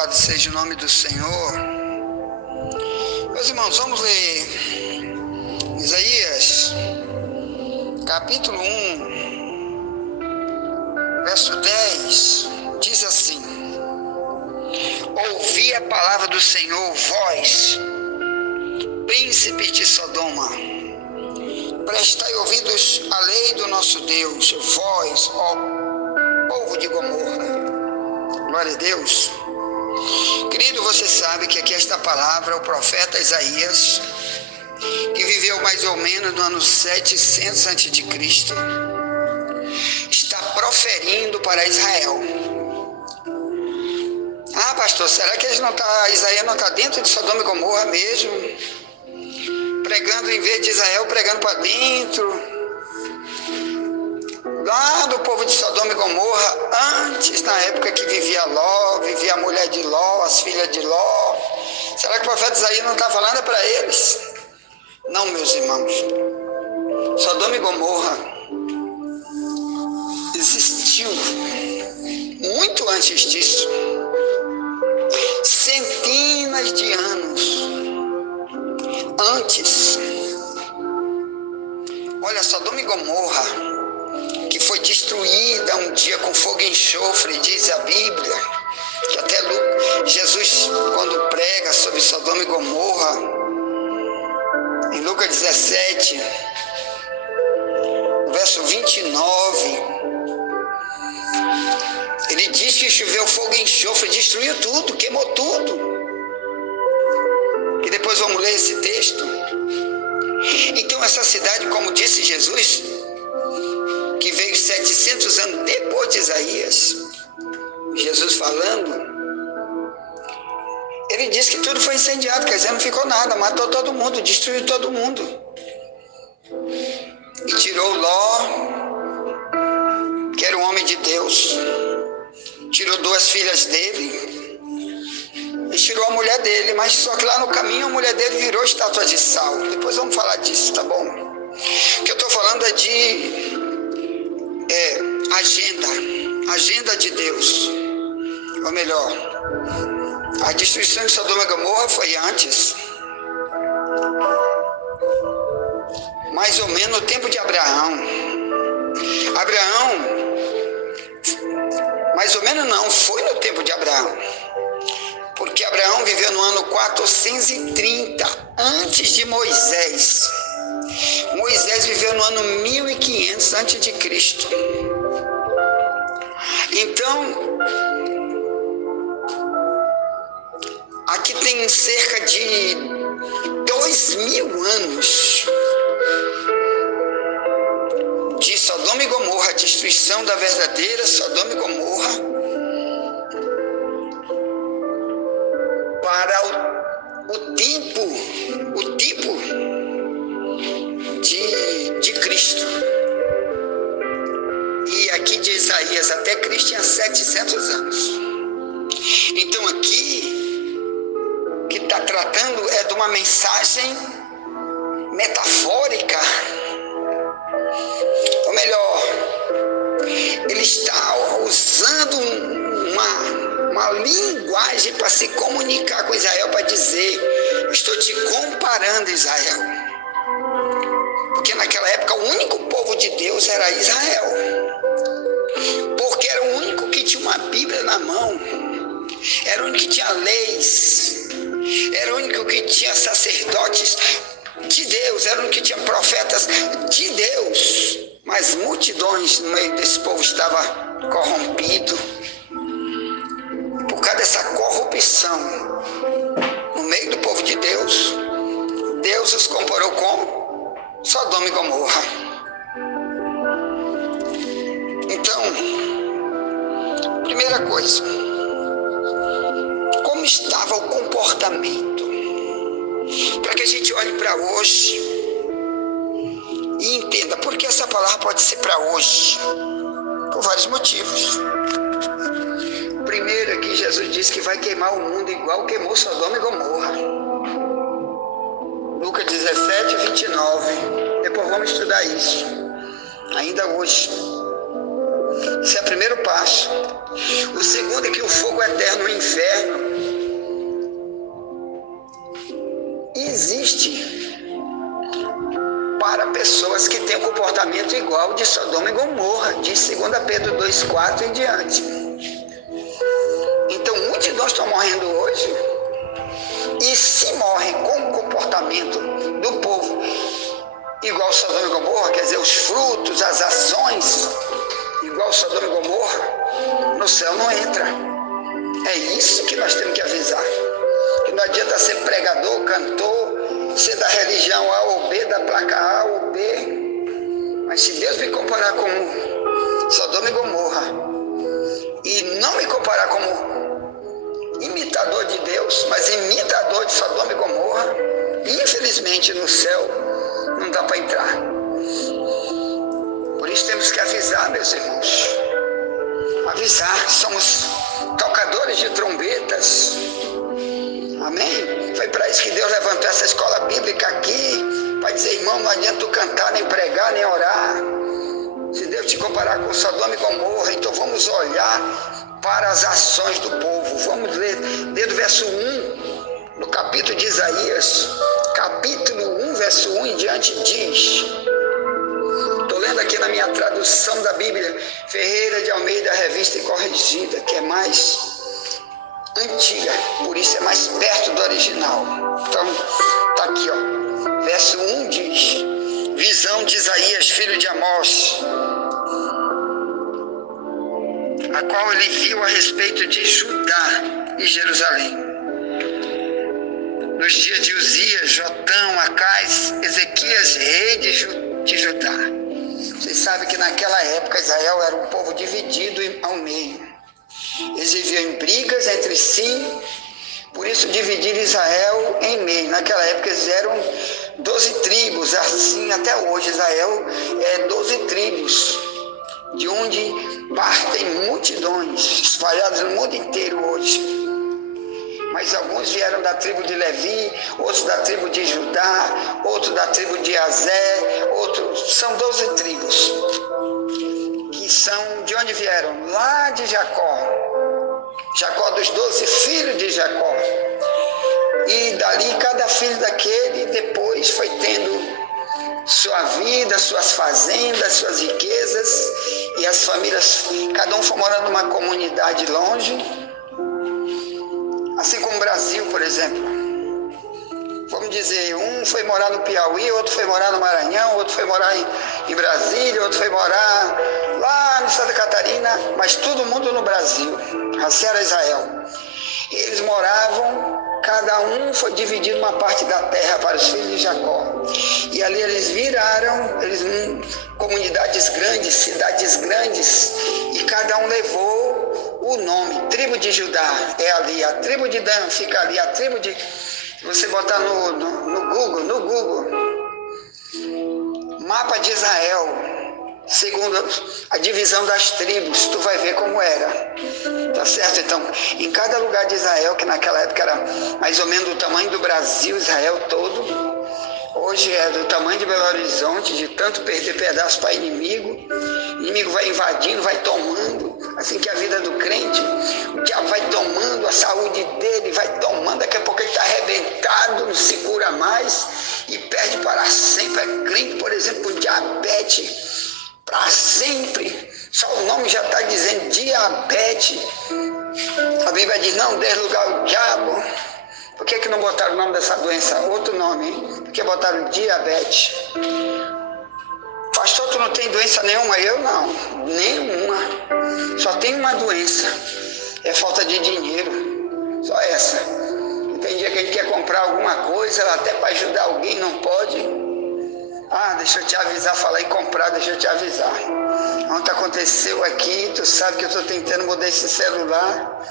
Louvado seja o nome do Senhor. Meus irmãos, vamos ler Isaías, capítulo 1, verso 10, diz assim: Ouvi a palavra do Senhor, vós, príncipes de Sodoma, prestai ouvidos à lei do nosso Deus, vós, ó povo de Gomorra. Glória a Deus. Querido, você sabe que aqui esta palavra, o profeta Isaías, que viveu mais ou menos no ano 700 a.C., está proferindo para Israel. Ah, pastor, será que Isaías não está dentro de Sodoma e Gomorra mesmo? Pregando, em vez de Israel, pregando para dentro lá do povo de Sodoma e Gomorra, antes, na época que vivia a mulher de Ló, as filhas de Ló. Será que o profeta Isaías não está falando para eles? Não, meus irmãos. Sodoma e Gomorra existiu muito antes disso. Centenas de anos antes. Olha, Sodoma e Gomorra, que foi destruída um dia com fogo e enxofre, diz a Bíblia, que até Jesus, quando prega sobre Sodoma e Gomorra, em Lucas 17, verso 29, ele diz que choveu fogo e enxofre, destruiu tudo, queimou tudo. E depois vamos ler esse texto. Então essa cidade, como disse Jesus, que veio 700 anos depois de Isaías, Jesus falando, ele disse que tudo foi incendiado, quer dizer, não ficou nada, matou todo mundo, destruiu todo mundo. E tirou Ló, que era um homem de Deus, tirou 2 filhas dele, e tirou a mulher dele, mas só que lá no caminho a mulher dele virou estátua de sal. Depois vamos falar disso, tá bom? O que eu estou falando é de agenda de Deus. Ou melhor, a destruição de Sodoma e Gomorra foi antes, mais ou menos no tempo de Abraão, mais ou menos não, foi no tempo de Abraão, porque Abraão viveu no ano 430 antes de Moisés. Moisés viveu no ano 1500 antes de Cristo. Então, aqui tem cerca de 2000 anos de Sodoma e Gomorra, a destruição da verdadeira Sodoma e Gomorra, para o tipo de Cristo. E aqui de Isaías até Cristo tinha 700 anos. Então aqui, que está tratando é de uma mensagem metafórica. Ou melhor, ele está usando uma linguagem para se comunicar com Israel, para dizer: estou te comparando, Israel. Porque naquela época o único povo de Deus era Israel. Porque era o único que tinha uma Bíblia na mão. Era o único que tinha leis. Era o único que tinha sacerdotes de Deus. Era o único que tinha profetas de Deus. Mas multidões no meio desse povo estavam corrompidos. Por causa dessa corrupção no meio do povo de Deus, Deus os comparou com Sodoma e Gomorra. Então, primeira coisa, como estava o comportamento? Para que a gente olhe para hoje e entenda por que essa palavra pode ser para hoje. Por vários motivos. Primeiro é que Jesus disse que vai queimar o mundo igual queimou Sodoma e Gomorra. Lucas 17, 29. Depois vamos estudar isso. Ainda hoje. Esse é o primeiro passo. O segundo é que o fogo eterno no inferno existe para pessoas que têm um comportamento igual de Sodoma e Gomorra, de 2 Pedro 2,4 em diante. Então, multidões estão morrendo hoje, e se morrem com o comportamento do povo igual Sodoma e Gomorra, quer dizer, os frutos, as ações, igual Sodoma e Gomorra, no céu não entra. É isso que nós temos que avisar. Que não adianta ser pregador, cantor, ser da religião A ou B, da placa A ou B. Mas se Deus me comparar com Sodoma e Gomorra, e não me comparar como imitador de Deus, mas imitador de Sodoma e Gomorra, infelizmente no céu não dá para entrar. Por isso temos que avisar, meus irmãos. Avisar, somos tocadores de trombetas. Amém? Foi para isso que Deus levantou essa escola bíblica aqui, para dizer, irmão, não adianta tu cantar, nem pregar, nem orar. Se Deus te comparar com Sodoma e Gomorra, então vamos olhar para as ações do povo. Vamos ler desde o verso 1, no capítulo de Isaías, capítulo 1, verso 1 em diante, diz... Estou lendo aqui na minha tradução da Bíblia, Ferreira de Almeida, revista e corrigida, que é mais antiga, por isso é mais perto do original. Então, está aqui, ó. Verso 1 diz: visão de Isaías, filho de Amós, a qual ele viu a respeito de Judá e Jerusalém. Nos dias de Uzias, Jotão, Acais, Ezequias, rei de Judá. Vocês sabem que naquela época Israel era um povo dividido ao meio. Eles viviam em brigas entre si, por isso dividiram Israel em meio. Naquela época eles eram 12 tribos, assim até hoje Israel é 12 tribos, de onde partem multidões, espalhadas no mundo inteiro hoje. Mas alguns vieram da tribo de Levi, outros da tribo de Judá, outros da tribo de Azé, outros, são 12 tribos, que são, de onde vieram? Lá de Jacó, Jacó dos 12 filhos de Jacó. E dali cada filho daquele depois foi tendo sua vida, suas fazendas, suas riquezas, e as famílias, cada um foi morando numa comunidade longe. Assim como o Brasil, por exemplo. Vamos dizer, um foi morar no Piauí, outro foi morar no Maranhão, outro foi morar em Brasília, outro foi morar lá em Santa Catarina, mas todo mundo no Brasil. Assim era Israel. Eles moravam, cada um foi dividido uma parte da terra para os filhos de Jacó. E ali eles viraram, comunidades grandes, cidades grandes, e cada um levou o nome. Tribo de Judá é ali, a tribo de Dan fica ali, a tribo de... Se você botar no Google, mapa de Israel, segundo a divisão das tribos, tu vai ver como era. Tá certo? Então, em cada lugar de Israel, que naquela época era mais ou menos do tamanho do Brasil, Israel todo, hoje é do tamanho de Belo Horizonte, de tanto perder pedaço para inimigo. O inimigo vai invadindo, vai tomando, assim que a vida do crente, o diabo vai tomando a saúde dele, vai tomando, daqui a pouco ele está arrebentado, não se cura mais e perde para sempre. É crente, por exemplo, com diabetes, para sempre, só o nome já está dizendo diabetes. A Bíblia diz, não dê lugar ao diabo. Por que não botaram o nome dessa doença? Outro nome, hein? Por que botaram diabetes? Pastor, tu não tem doença nenhuma? Eu não, nenhuma. Só tem uma doença, é falta de dinheiro, só essa. Tem dia que a gente quer comprar alguma coisa, até para ajudar alguém, não pode. Ah, deixa eu te avisar, falar em comprar, deixa eu te avisar. Ontem aconteceu aqui, tu sabe que eu estou tentando mudar esse celular,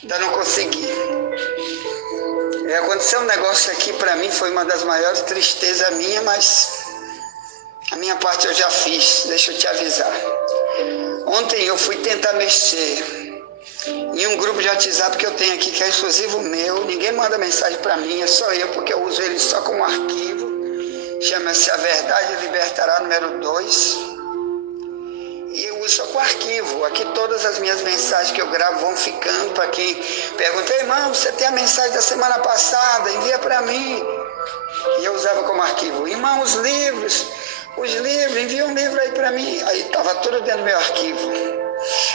ainda não consegui. Aconteceu um negócio aqui para mim, foi uma das maiores tristezas minha, mas a minha parte eu já fiz, deixa eu te avisar. Ontem eu fui tentar mexer em um grupo de WhatsApp que eu tenho aqui, que é exclusivo meu, ninguém manda mensagem para mim, é só eu, porque eu uso ele só como arquivo. Chama-se A Verdade Libertará, número 2. E eu uso só com arquivo. Aqui todas as minhas mensagens que eu gravo vão ficando para quem pergunta, irmão, você tem a mensagem da semana passada? Envia para mim. arquivo. Irmão, os livros, envia um livro aí para mim. Aí estava tudo dentro do meu arquivo.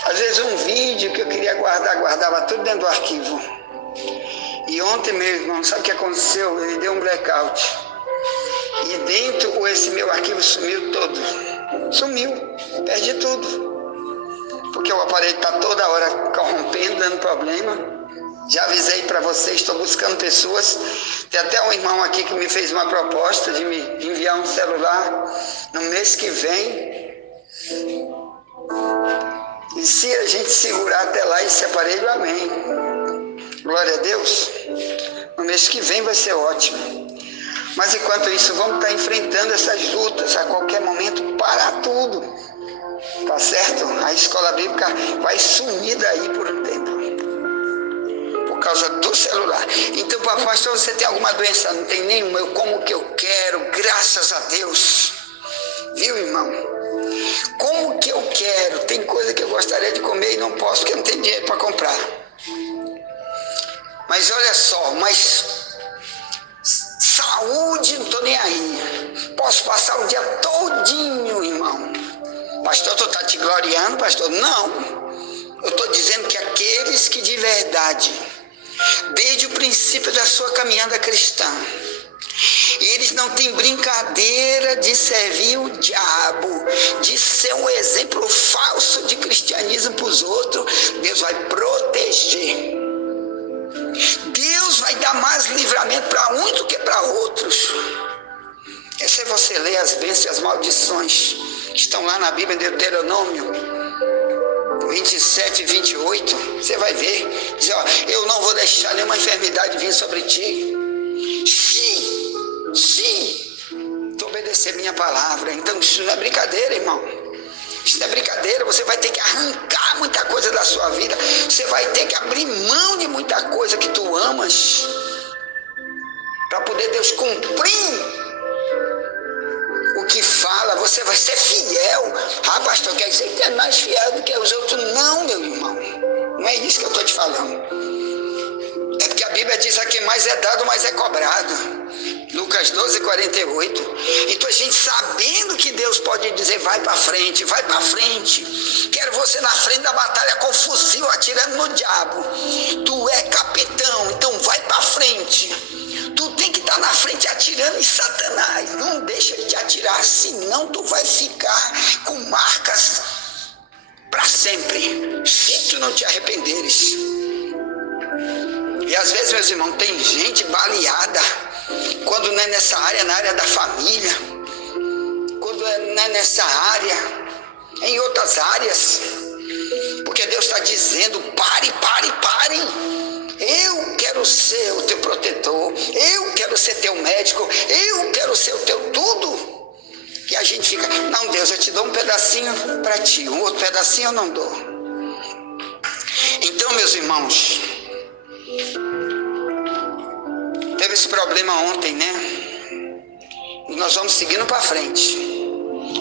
Às vezes um vídeo que eu queria guardava tudo dentro do arquivo. E ontem, meu irmão, sabe o que aconteceu? Ele deu um blackout. E dentro esse meu arquivo sumiu todo. Sumiu, perdi tudo. Porque o aparelho está toda hora corrompendo, dando problema. Já avisei para vocês, estou buscando pessoas. Tem até um irmão aqui que me fez uma proposta de me enviar um celular no mês que vem. E se a gente segurar até lá esse aparelho, amém. Glória a Deus. No mês que vem vai ser ótimo. Mas enquanto isso, vamos estar enfrentando essas lutas. A qualquer momento, parar tudo. Tá certo? A escola bíblica vai sumir daí por um tempo. Por causa do celular. Então, pastor, você tem alguma doença? Não tem nenhuma. Eu como o que eu quero, graças a Deus. Viu, irmão? Como que eu quero? Tem coisa que eu gostaria de comer e não posso, porque não tem dinheiro para comprar. Mas olha só, saúde, não estou nem aí. Posso passar o dia todinho, irmão. Pastor, tu está te gloriando, pastor? Não. Eu estou dizendo que aqueles que de verdade, desde o princípio da sua caminhada cristã, eles não têm brincadeira de servir o diabo, de ser um exemplo falso de cristianismo para os outros. Deus vai proteger. Deus vai dar mais livramento para uns do que para outros. Se você ler as bênçãos e as maldições que estão lá na Bíblia, em Deuteronômio 27 e 28, você vai ver. Diz, ó, eu não vou deixar nenhuma enfermidade vir sobre ti. Se tu obedecer minha palavra. Então isso não é brincadeira, irmão. Isso não é brincadeira. Você vai ter que arrancar muita coisa da sua vida. Você vai ter que abrir mão de muita coisa que tu amas, para poder Deus cumprir o que fala. Você vai ser fiel. Ah, pastor, quer dizer que é mais fiel do que os outros? Não, meu irmão. Não é isso que eu estou te falando. É porque a Bíblia diz: a quem mais é dado, mais é cobrado. Lucas 12, 48. Então a gente, sabendo que Deus pode dizer: vai para frente, vai para frente. Quero você na frente da batalha com fuzil atirando no diabo. Tu é capitão, então vai para frente. Tu tem que estar na frente atirando em Satanás. Não deixa ele te atirar, senão tu vai ficar com marcas para sempre, se tu não te arrependeres. E às vezes, meus irmãos, tem gente baleada, quando não é nessa área, na área da família, quando não é nessa área, em outras áreas, porque Deus está dizendo: parem. Eu quero ser o teu protetor, eu quero ser teu médico, eu quero ser o teu tudo. E a gente fica: não, Deus, eu te dou um pedacinho para ti, um outro pedacinho eu não dou. Então, meus irmãos, teve esse problema ontem, né? E nós vamos seguindo para frente.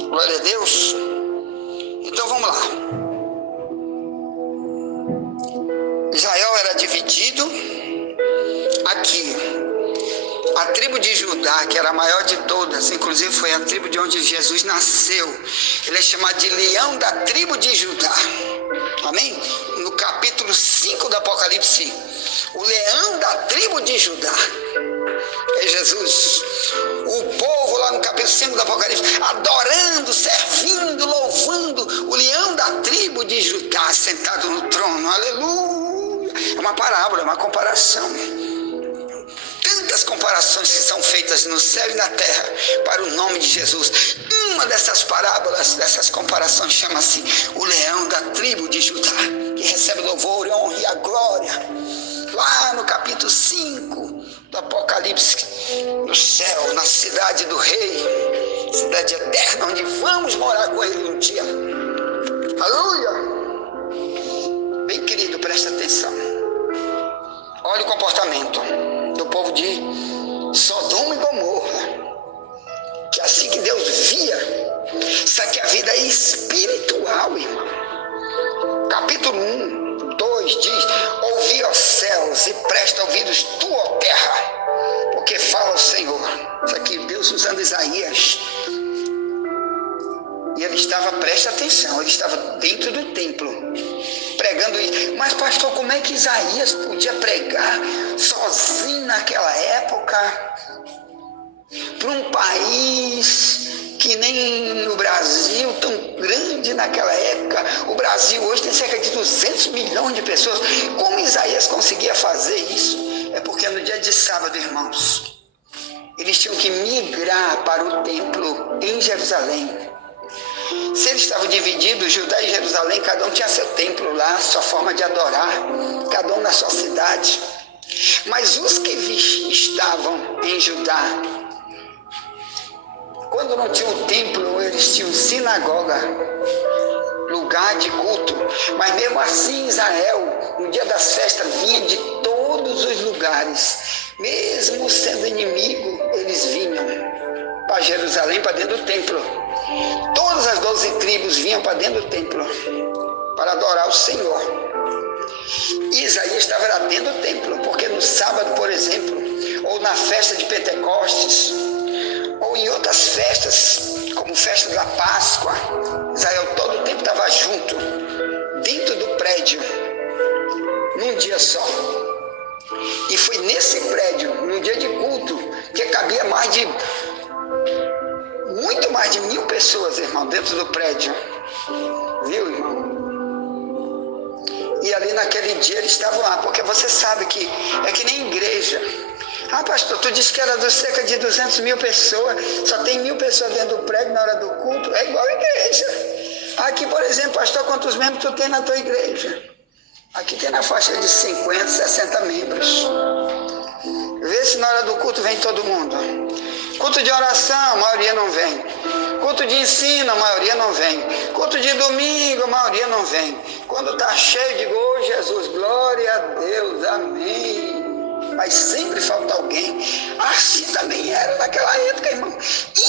Glória a Deus. Então vamos lá. Israel era dividido aqui. A tribo de Judá, que era a maior de todas, inclusive foi a tribo de onde Jesus nasceu. Ele é chamado de leão da tribo de Judá. Amém? No capítulo 5 do Apocalipse, o leão da tribo de Judá é Jesus. O povo lá no capítulo 5 do Apocalipse, adorando, servindo, louvando o leão da tribo de Judá sentado no trono. Aleluia! É uma parábola, é uma comparação. Tantas comparações que são feitas no céu e na terra para o nome de Jesus. Uma dessas parábolas, dessas comparações, chama-se o leão da tribo de Judá, que recebe louvor, e honra e a glória. Lá no capítulo 5 do Apocalipse, no céu, na cidade do rei, cidade eterna, onde vamos morar com ele um dia. Aleluia! Bem querido, presta atenção. Olha o comportamento do povo de Sodoma e Gomorra, que assim que Deus via. Isso aqui é a vida espiritual, irmão. Capítulo 1, 2 diz: ouvi, ó céus, e presta ouvidos tu, ó terra, porque fala o Senhor. Isso aqui Deus usando Isaías. E ele estava, preste atenção, ele estava dentro do templo, pregando isso. Mas pastor, como é que Isaías podia pregar sozinho naquela época? Para um país que nem no Brasil, tão grande naquela época. O Brasil hoje tem cerca de 200 milhões de pessoas. Como Isaías conseguia fazer isso? É porque no dia de sábado, irmãos, eles tinham que migrar para o templo em Jerusalém. Se eles estavam divididos, Judá e Jerusalém, cada um tinha seu templo lá, sua forma de adorar, cada um na sua cidade. Mas os que estavam em Judá, quando não tinha o templo, eles tinham sinagoga, lugar de culto. Mas mesmo assim, Israel, no dia das festas, vinha de todos os lugares. Mesmo sendo inimigo, eles vinham para Jerusalém, para dentro do templo. Todas as 12 tribos vinham para dentro do templo para adorar o Senhor. E Isaías estava lá dentro do templo, porque no sábado, por exemplo, ou na festa de Pentecostes, ou em outras festas, como festa da Páscoa, Israel todo o tempo estava junto, dentro do prédio, num dia só. E foi nesse prédio, no dia de culto, que cabia muito mais de 1000 pessoas, irmão, dentro do prédio. Viu, irmão? E ali naquele dia eles estavam lá, porque você sabe que é que nem igreja. Ah, pastor, tu disse que era de cerca de 200 mil pessoas, só tem 1000 pessoas dentro do prédio na hora do culto, é igual a igreja. Aqui, por exemplo, pastor, quantos membros tu tem na tua igreja? Aqui tem na faixa de 50, 60 membros. Vê se na hora do culto vem todo mundo. Culto de oração, a maioria não vem. Culto de ensino, a maioria não vem. Culto de domingo, a maioria não vem. Quando está cheio, digo, oh Jesus, glória a Deus, amém. Mas sempre falta alguém. Assim também era naquela época, irmão.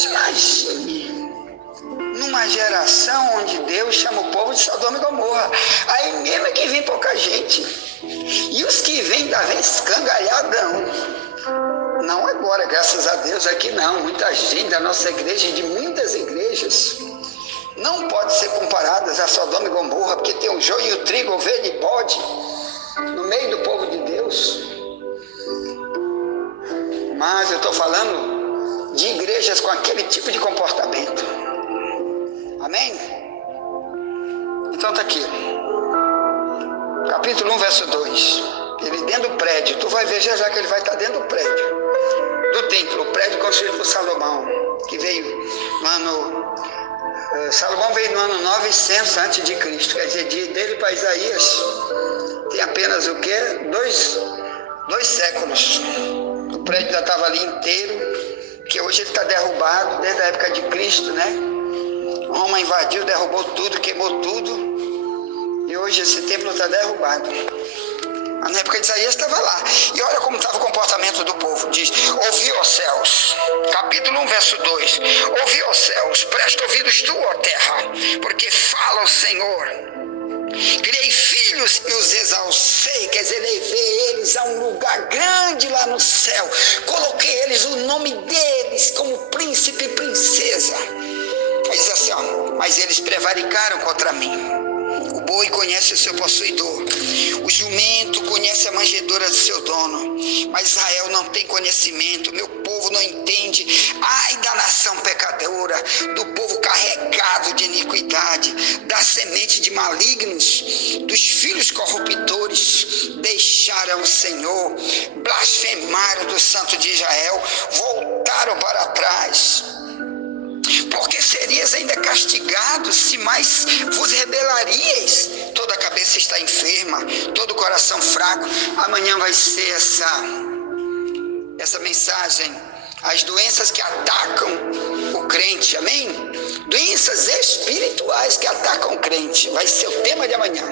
Imagine numa geração onde Deus chama o povo de Sodoma e Gomorra. Aí mesmo é que vem pouca gente. E os que vêm ainda vem escangalhadão. Não agora, graças a Deus, aqui não. Muita gente da nossa igreja e de muitas igrejas não pode ser comparadas a Sodoma e Gomorra, porque tem o joio e o trigo, ovelha e bode no meio do povo de Deus. Mas eu estou falando de igrejas com aquele tipo de comportamento. Amém? Então está aqui. Capítulo 1, verso 2. Ele dentro do prédio. Tu vai ver já que ele vai estar dentro do prédio. Do templo. O prédio construído por Salomão. Que veio no ano... Salomão veio no ano 900 a.C. Quer dizer, dele para Isaías tem apenas o quê? Dois séculos. O prédio ainda estava ali inteiro, que hoje ele está derrubado, desde a época de Cristo, né? Roma invadiu, derrubou tudo, queimou tudo, e hoje esse templo está derrubado. Mas na época de Isaías estava lá. E olha como estava o comportamento do povo. Diz, ouvi, ó céus, capítulo 1, verso 2. Ouvi, ó céus, presta ouvidos tu, ó terra, porque fala o Senhor. Criei filhos e os exalcei, quer dizer, levei eles a um lugar grande lá no céu. Coloquei eles o nome deles como príncipe e princesa. Aí diz assim, ó, mas eles prevaricaram contra mim. O boi conhece o seu possuidor, o jumento conhece a manjedoura do seu dono, mas Israel não tem conhecimento, meu povo não entende. Ai da nação pecadora, do povo carregado de iniquidade, da semente de malignos, dos filhos corruptores, deixaram o Senhor, blasfemaram do Santo de Israel, voltaram para trás. Porque serias ainda castigados se mais vos rebelaríeis. Toda a cabeça está enferma, todo o coração fraco. Amanhã vai ser essa mensagem. As doenças que atacam o crente, amém? Doenças espirituais que atacam o crente. Vai ser o tema de amanhã.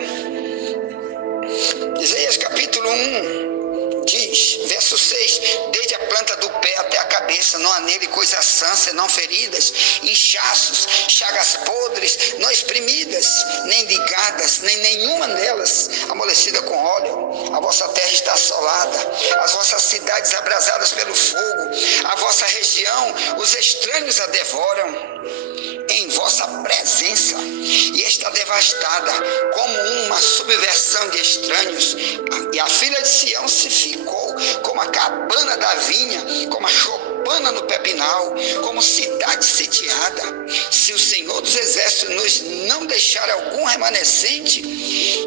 Isaías capítulo 1. Diz, verso 6, desde a planta do pé até a cabeça, doença, não há nele coisa sã, senão feridas, inchaços, chagas podres, não exprimidas, nem ligadas, nem nenhuma delas amolecida com óleo. A vossa terra está assolada, as vossas cidades abrasadas pelo fogo, a vossa região, os estranhos a devoram em vossa presença, e está devastada como uma subversão de estranhos. E a filha de Sião se ficou como a cabana da vinha, como a choupana no pepinal, como cidade sitiada. Se o Senhor dos Exércitos nos não deixar algum remanescente,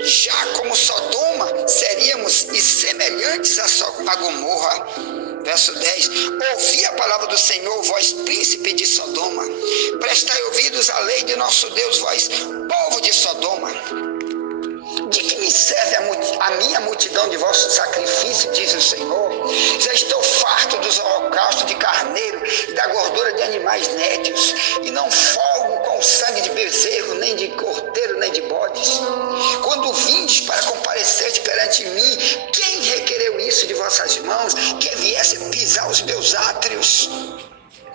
já como Sodoma seríamos e semelhantes a Gomorra. Verso 10, ouvi a palavra do Senhor, vós príncipe de Sodoma, prestai ouvidos à lei de nosso Deus, vós povo de Sodoma. De que me serve a minha multidão de vosso sacrifício, diz o Senhor? Já estou farto dos holocaustos de carneiro e da gordura de animais nétios, e não folgo com o sangue de bezerro, nem de cordeiro, nem de bodes. Quando vindes para comparecer perante mim, quem requereu isso de vossas mãos, que viesse pisar os meus átrios?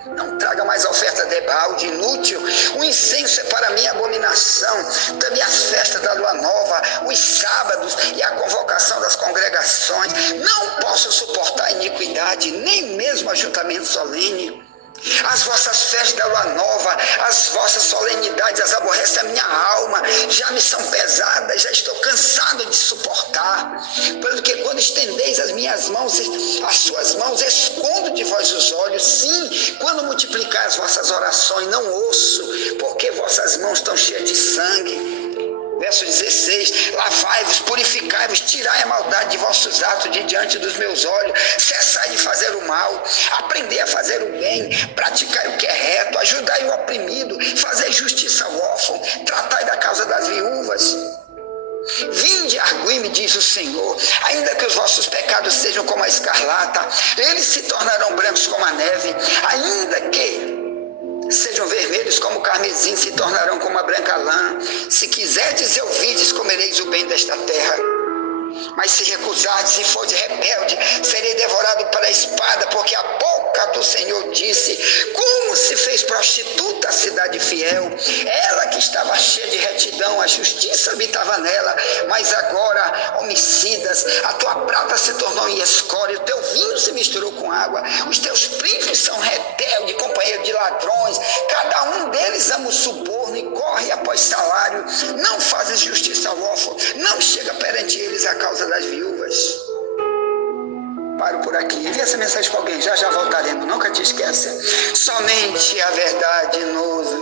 Não traga mais oferta de balde inútil. O incenso é para mim abominação. Também a festa da lua nova, os sábados e a convocação das congregações. Não posso suportar iniquidade, nem mesmo ajuntamento solene. As vossas festas da lua nova, as vossas solenidades, as aborrece a minha alma, já me são pesadas, já estou cansado de suportar. Pelo que quando estendeis as minhas mãos, as suas mãos, escondo de vós os olhos. Sim, quando multiplicar as vossas orações, não ouço, porque vossas mãos estão cheias de sangue. Verso 16, lavai-vos, purificai-vos, tirai a maldade de vossos atos de diante dos meus olhos, cessai de fazer o mal, aprendei a fazer o bem, praticai o que é reto, ajudai o oprimido, fazei justiça ao órfão, tratai da causa das viúvas. Vinde, argui-me, diz o Senhor, ainda que os vossos pecados sejam como a escarlata, eles se tornarão brancos como a neve, ainda que sejam vermelhos como o carmesim, se tornarão como a branca lã. Se quiserdes e ouvides, comereis o bem desta terra. Mas se recusardes e fordes rebelde, serei devorado pela espada, porque a boca do Senhor disse: como se fez prostituta a cidade fiel, ela que estava cheia de retidão, a justiça habitava nela, mas agora, homicidas, a tua prata se tornou em escória, o teu vinho se misturou com água, os teus príncipes são rebeldes, companheiros de ladrões, cada um deles ama o suborno e corre após salário, não fazem justiça ao órfão, não chega perante eles a causa das viúvas. Paro por aqui. Envia essa mensagem para alguém. Já voltaremos. Nunca te esqueça. Somente a verdade nos